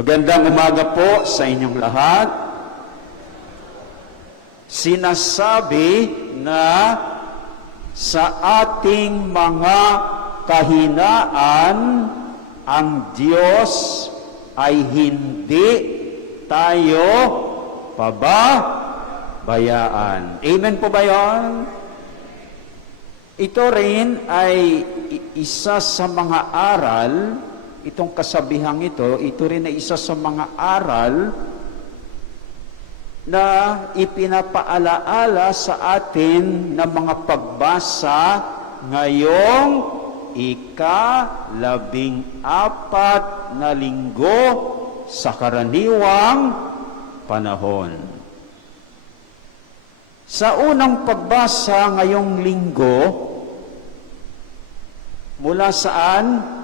Magandang umaga po sa inyong lahat. Sinasabi na sa ating mga kahinaan, ang Diyos ay hindi tayo pababayaan. Amen po ba yun? Ito rin ay isa sa mga aral, itong kasabihang ito, ito rin ay isa sa mga aral na ipinapaalaala sa atin ng mga pagbasa ngayong ika-labing apat na linggo sa karaniwang panahon. Sa unang pagbasa ngayong linggo, mula saan?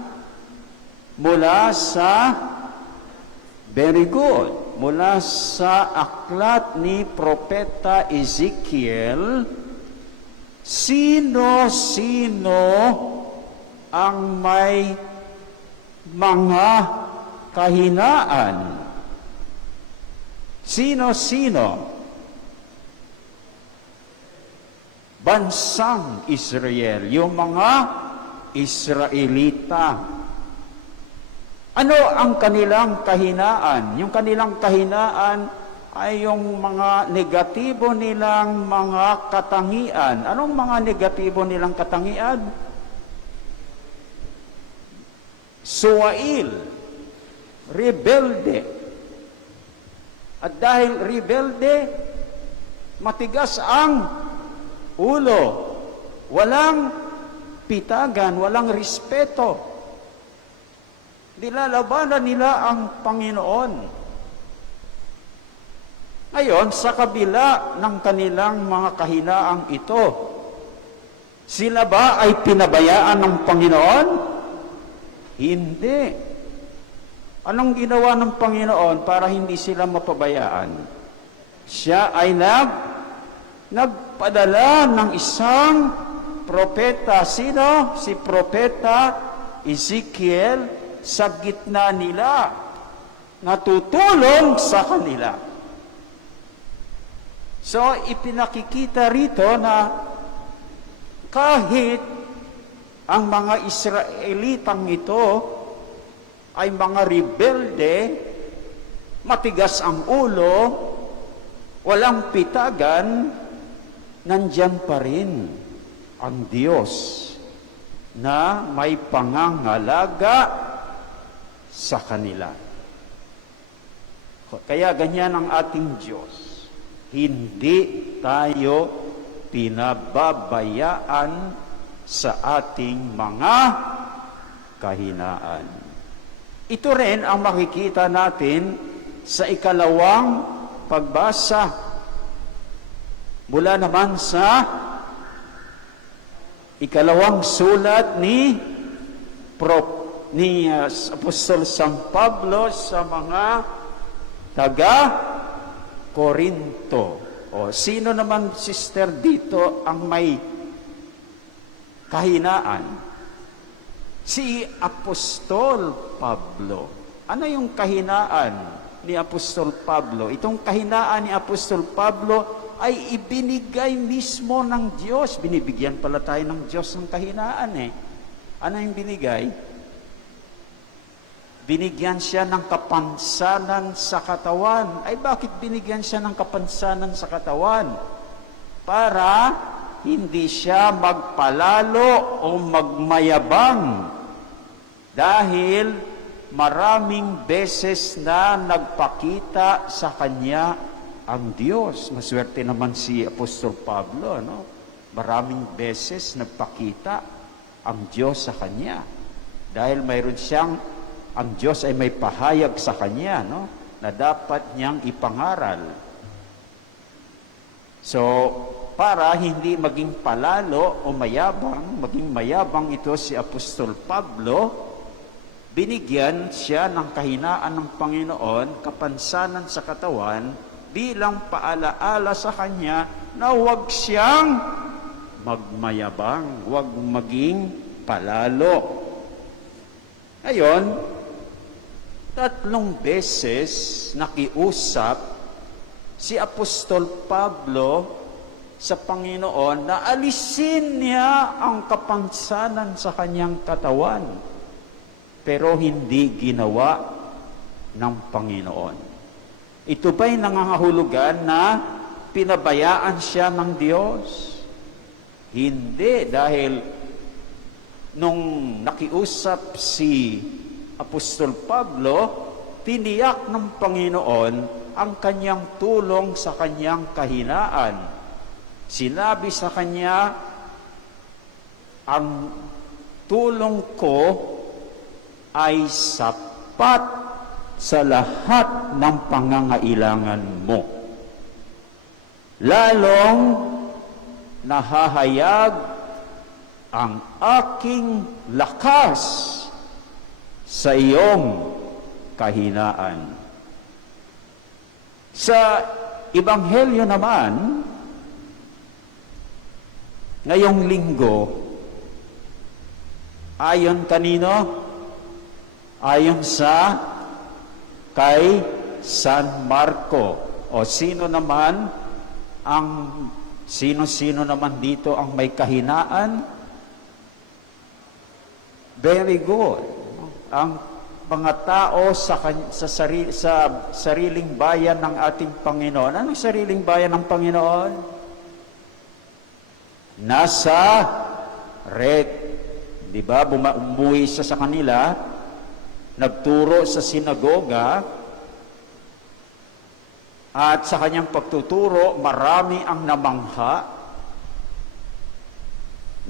Mula sa Very good. Mula sa aklat ni Propeta Ezekiel, sino-sino ang may mga kahinaan? Sino-sino? Bansang Israel, yung mga Israelita. Ano ang kanilang kahinaan? Yung kanilang kahinaan ay yung mga negatibo nilang mga katangian. Anong mga negatibo nilang katangian? Suwail, rebelde. At dahil rebelde, matigas ang ulo. Walang pitagan, walang respeto. Nilalabanan nila ang Panginoon. Ngayon, sa kabila ng kanilang mga kahinaang ito, sila ba ay pinabayaan ng Panginoon? Hindi. Anong ginawa ng Panginoon para hindi sila mapabayaan? Siya ay nag, nagpadala ng isang propeta. Sino? Si propeta Ezekiel sa gitna nila. Natutulong sa kanila. So, ipinakikita rito na kahit ang mga Israelitang ito ay mga rebelde, matigas ang ulo, walang pitagan, nandyan pa rin ang Diyos na may pangangalaga sa kanila. Kaya ganyan ang ating Diyos. Hindi tayo pinababayaan sa ating mga kahinaan. Ito rin ang makikita natin sa ikalawang pagbasa. Mula naman sa ikalawang sulat ni Prop ni uh, Apostol San Pablo sa mga taga Korinto. O sino naman sister dito ang may kahinaan? Si Apostol Pablo. Ano yung kahinaan ni Apostol Pablo? Itong kahinaan ni Apostol Pablo ay ibinigay mismo ng Diyos. Binibigyan pala tayo ng Diyos ng kahinaan eh. Ano yung binigay? Binigyan siya ng kapansanan sa katawan. Ay bakit binigyan siya ng kapansanan sa katawan? Para hindi siya magpalalo o magmayabang. Dahil maraming beses na nagpakita sa kanya ang Diyos. Maswerte naman si Apostol Pablo, no? Maraming beses nagpakita ang Diyos sa kanya. Dahil mayroon siyang, ang Diyos ay may pahayag sa kanya, no? Na dapat niyang ipangaral. So, para hindi maging palalo o mayabang, maging mayabang ito si Apostol Pablo, binigyan siya ng kahinaan ng Panginoon, kapansanan sa katawan, bilang paalaala sa kanya na huwag siyang magmayabang, huwag maging palalo. Ngayon, Tatlong beses nakiusap si Apostol Pablo sa Panginoon na alisin niya ang kapansanan sa kanyang katawan. Pero hindi ginawa ng Panginoon. Ito ba'y nangangahulugan na pinabayaan siya ng Diyos? Hindi, dahil nung nakiusap si Apostol Pablo, tiniyak ng Panginoon ang kanyang tulong sa kanyang kahinaan. Sinabi sa kanya, ang tulong ko ay sapat sa lahat ng pangangailangan mo. Lalong nahahayag ang aking lakas sa iyong kahinaan. Sa Ebanghelyo naman, ngayong linggo, ayon kanino? Ayon sa kay San Marco. O sino naman ang sino-sino naman dito ang may kahinaan? Very good. Ang mga tao sa, sa, sarili, sa sariling bayan ng ating Panginoon. Anong sariling bayan ng Panginoon? Nasa red. Di ba? Umuwi siya sa kanila, nagturo sa sinagoga, at sa kanyang pagtuturo, marami ang namangha.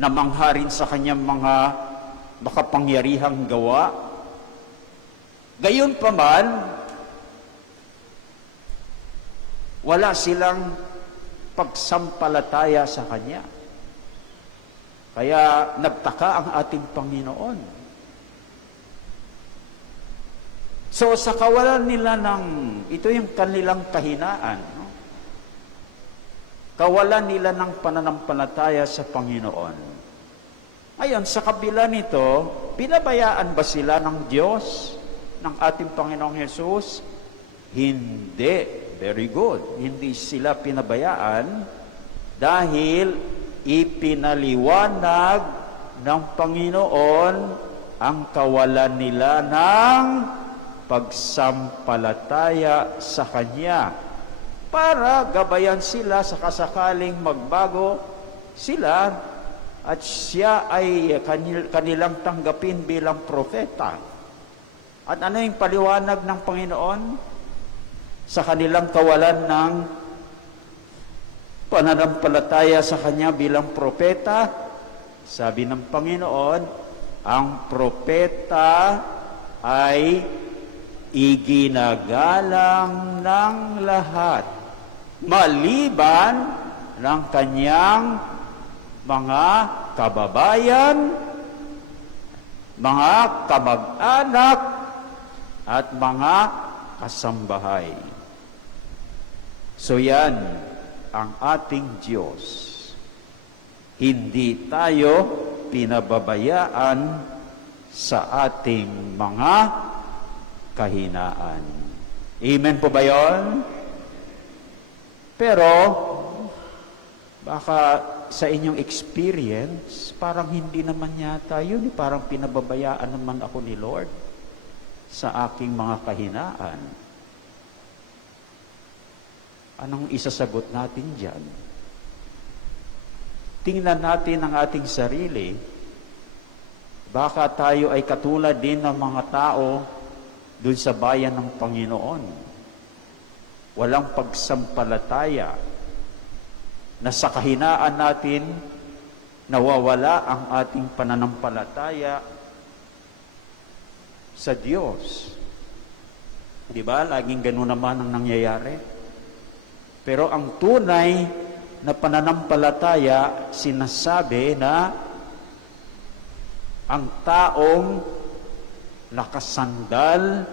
Namangha rin sa kanyang mga makapangyarihang gawa. Gayon pa man, wala silang pagsampalataya sa Kanya. Kaya nagtaka ang ating Panginoon. So sa kawalan nila ng, ito yung kanilang kahinaan. No? Kawalan nila ng pananampalataya sa Panginoon. Ngayon, sa kabila nito, pinabayaan ba sila ng Diyos, ng ating Panginoong Yesus? Hindi. Very good. Hindi sila pinabayaan dahil ipinaliwanag ng Panginoon ang kawalan nila ng pagsampalataya sa Kanya para gabayan sila sa kasakaling magbago sila at siya ay kanil- kanilang tanggapin bilang propeta. At ano yung paliwanag ng Panginoon? Sa kanilang kawalan ng pananampalataya sa Kanya bilang propeta, sabi ng Panginoon, ang propeta ay iginagalang ng lahat, maliban ng kanyang mga kababayan, mga kamag-anak, at mga kasambahay. So yan ang ating Diyos. Hindi tayo pinababayaan sa ating mga kahinaan. Amen po ba yon? Pero, baka sa inyong experience, parang hindi naman yata yun. Parang pinababayaan naman ako ni Lord sa aking mga kahinaan. Anong isasagot natin dyan? Tingnan natin ang ating sarili. Baka tayo ay katulad din ng mga tao dun sa bayan ng Panginoon. Walang pagsampalataya na sa kahinaan natin nawawala ang ating pananampalataya sa Diyos. Di ba? Laging ganun naman ang nangyayari. Pero ang tunay na pananampalataya, sinasabi na ang taong nakasandal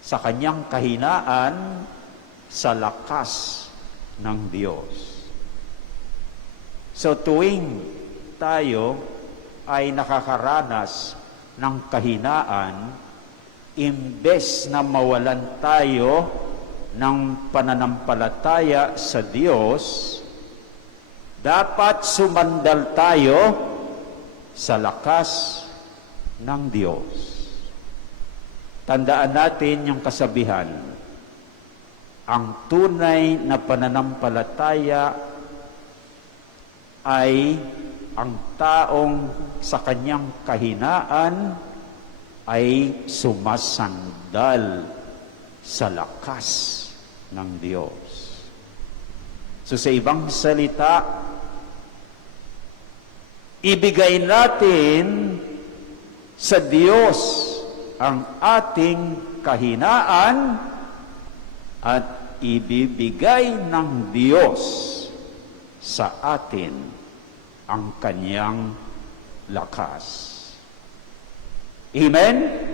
sa kanyang kahinaan sa lakas ng Diyos. So tuwing tayo ay nakakaranas ng kahinaan, imbes na mawalan tayo ng pananampalataya sa Diyos, dapat sumandal tayo sa lakas ng Diyos. Tandaan natin yung kasabihan, ang tunay na pananampalataya ay ang taong sa kanyang kahinaan ay sumasandal sa lakas ng Diyos. So sa ibang salita, ibigay natin sa Diyos ang ating kahinaan at ibibigay ng Diyos sa atin ang kanyang lakas. Amen?